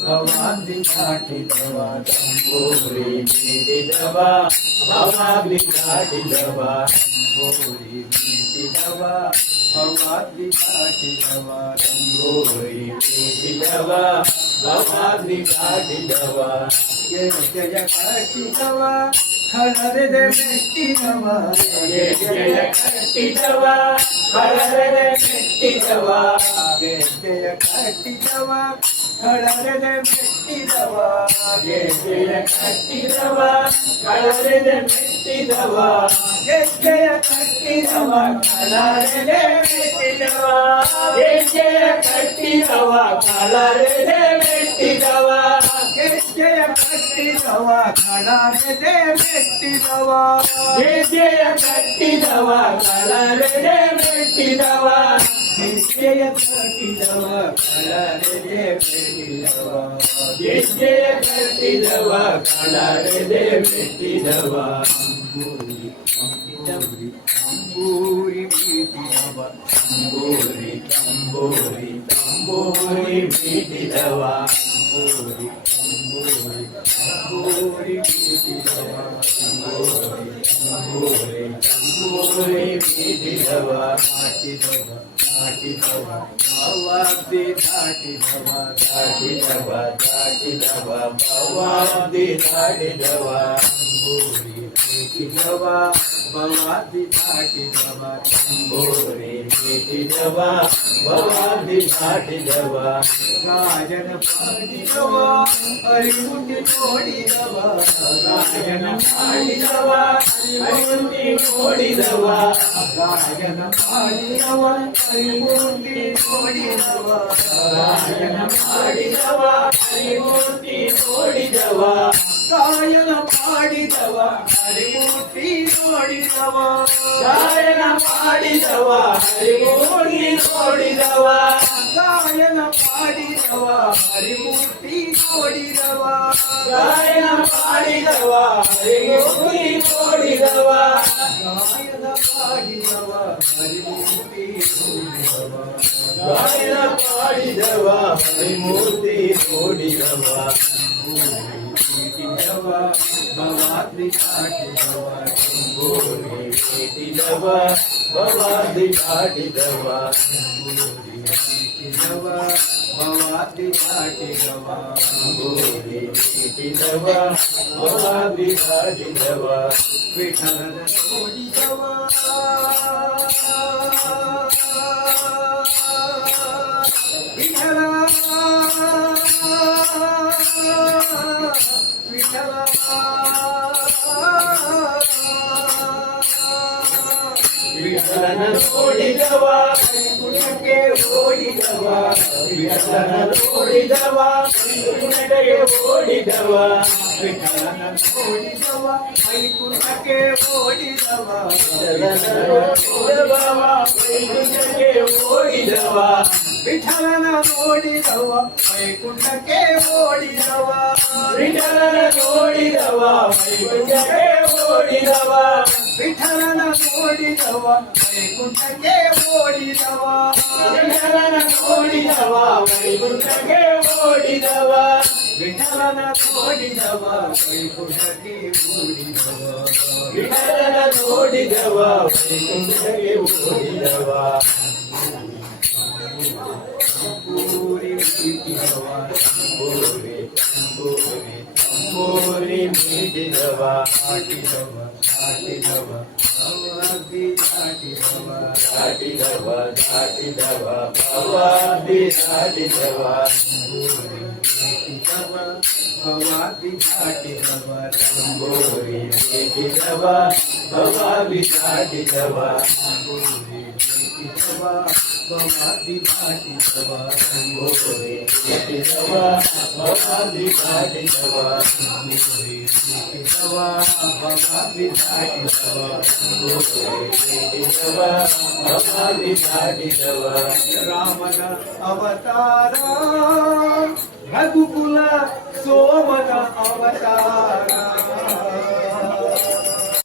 ಭವಾಬ್ದಿ ದಾಟಿದವ ತಂಬೂರಿ ಬೀಡಿದವ ಭವಾಬ್ದಿ ದಾಟಿದವ ತಂಬೂರಿ ಬೀಡಿದವ ಭವಾಬ್ದಿ ದಾಟಿದವ ತಂಬೂರಿ ಬೀಡಿದವ ಭವಾಬ್ದಿ ದಾಟಿದವ ಜಯ ಕಟ್ಟಿದವ ಕಳರದೆ ಮೆಟ್ಟಿದವ ಜಯ ಕಟ್ಟಿದವ ಕಳರದೆ ಮೆಟ್ಟಿದವ ಜಯ ಕಟ್ಟಿದವ ಕಳರದೆ ಮೆಟ್ಟಿದವ ಜಯ ಕಟ್ಟಿದವ ಕಳರದೆ ಮೆಟ್ಟಿದವ ಜಯ ಕಟ್ಟಿದವ ಕಳರದೆ ಮೆಟ್ಟಿದವ ಜಯ ಕಟ್ಟಿದವ ಕಳರದೆ ಮೆಟ್ಟಿದವ ಜಯ ಕಟ್ಟಿದವ ಕಳರದೆ ಮೆಟ್ಟಿದವ ಜಯ ಕಟ್ಟಿದವ ಕಳರದೆ ಮೆಟ್ಟಿದವ ಜಯ ಕಟ್ಟಿದವ ಕಳರದೆ ಮೆಟ್ಟಿದವ ಜಯ ಕಟ್ಟಿದವ ಕಳರದೆ ಮೆಟ್ಟಿದವ ತಂಬೂರಿ ಬೀಟಿದವ ತಂಬೂರಿ ತಂಬೂರಿ ತಂಬೂರಿ ಬೀಟಿದವ ತಂಬೂರಿ ತಂಬೂರಿ ತಂಬೂರಿ ಬೀಟಿದವ ತಂಬೂರಿ ತಂಬೂರಿ ತಂಬೂರಿ ಬೀಟಿದವ ದಾಟಿದವ ದಾಟಿದವ ಭವಾಬ್ದಿ ದಾಟಿದವ ದಾಟಿದವ ದಾಟಿದವ ಭವಾಬ್ದಿ ದಾಟಿದವ ತಂಬೂರಿ ಬೀಟಿದವ ಭವಾಬ್ದಿ ದಾಟಿದವ ತಂಬೂರಿ ಬೀಟಿದವ ಭವಾಬ್ದಿ ದಾಟಿದವ ಗಾಯನ ಪಾಡಿದವ ಅರಿವುಂಡಿ ನೋಡಿದವ ಗಾಯನ ಪಾಡಿದವ ಅರಿವುಂಡಿ ನೋಡಿದವ ಗಾಯನ ಪಾಡಿದವ ಅರಿವುಂಡಿ ನೋಡಿದವ ಗಾಯನ ಪಾಡಿದವ ಅರಿವುಂಡಿ ನೋಡಿದವ ಗಾಯನ ಪಾಡಿದವ ಹರಿಮೂರ್ತಿ ನೋಡಿದವ ಗಾಯನ ಪಾಡಿದವ ಹರಿಮೂರ್ತಿ ನೋಡಿದವ ಗಾಯನ ಪಾಡಿದವ ಹರಿಮೂರ್ತಿ ನೋಡಿದವ ಗಾಯನ ಪಾಡಿದವ ಹರಿಮೂರ್ತಿ ನೋಡಿದವ ಗಾಯನ ಪಾಡಿದವ ಹರಿಮೂರ್ತಿ ನೋಡಿದವ ಗಾಯನ ಪಾಡಿದವ ಹರಿಮೂರ್ತಿ ನೋಡಿದವ ಭವಾಬ್ದಿ ದಾಟಿದವ ತಂಬೂರಿ ಬೀಟಿದವ ಭವಾಬ್ದಿ ದಾಟಿದವ ತಂಬೂರಿ ಬೀಟಿದವ ಭವಾಬ್ದಿ ದಾಟಿದವ ತಂಬೂರಿ ಬೀಟಿದವ ಭವಾಬ್ದಿ ದಾಟಿದವ ವಿಠಲನ ನೋಡಿದವ ವಿಠಲ ವಿಠಲನ ನೋಡಿದವ ಗುಣಕ್ಕೆ ಓಡಿದವ ವಿಠಲನ ನೋಡಿದವ ಗುಣಕ್ಕೆ ಓಡಿದವ ವಿಠಲನ ನೋಡಿದವ ವೈಕುಂಠಕ್ಕೆ ಓಡಿದವ ವೈಕುಂಠಕ್ಕೆ ಓಡಿದವ ವಿಠಲನ ನೋಡಿದವ ವೈಕುಂಠಕ್ಕೆ ಓಡಿದವ ವಿಠಲನ ನೋಡಿದವ ವೈಕುಂಠಕ್ಕೆ ಓಡಿದವ ವಿಠಲನ ನೋಡಿದವ ವೈಕುಂಠಕ್ಕೆ ಓಡಿದವ ವಿಠಲನ ನೋಡಿದವ ವೈಕುಂಠಕ್ಕೆ ಓಡಿದವ ವಿಠಲನ ನೋಡಿದವ ವೈಕುಂಠಕ್ಕೆ ಓಡಿದವ ವಿಠಲನ ನೋಡಿದವ ವೈಕುಂಠಕ್ಕೆ ಓಡಿದವ ತಂಬೂರಿ ಬೀಟಿದವ ತಂಬೂರಿ ತಂಬೂರಿ ತಂಬೂರಿ ಬೀಟಿದವ ದಾಟಿದವ ದಾಟಿದವ ಭವಾಬ್ದಿ ದಾಟಿದವ ದಾಟಿದವ ದಾಟಿದವ ಭವಾಬ್ದಿ ದಾಟಿದವ ತಂಬೂರಿ ಬೀಟಿದವ ಭವಾಬ್ದಿ ದಾಟಿದವ ತಂಬೂರಿ ಬೀಟಿದವ ಭವಾಬ್ದಿ ದಾಟಿದವ ತಂಬೂರಿ ಬೀಟಿದವ ಭವಾಬ್ದಿ ದಾಟಿದವ ತಂಬೂರಿ ಬೀಟಿದವ ಭವಾಬ್ದಿ ದಾಟಿದವ ತಂಬೂರಿ ಬೀಟಿದವ ಭವಾಬ್ದಿ ದಾಟಿದವ ತಂಬೂರಿ ಬೀಟಿದವ ಭವಾಬ್ದಿ ದಾಟಿದವ ರಾಮನ ಅವತಾರ ರಘುಕುಲ ಸೋಮನ ಅವತಾರ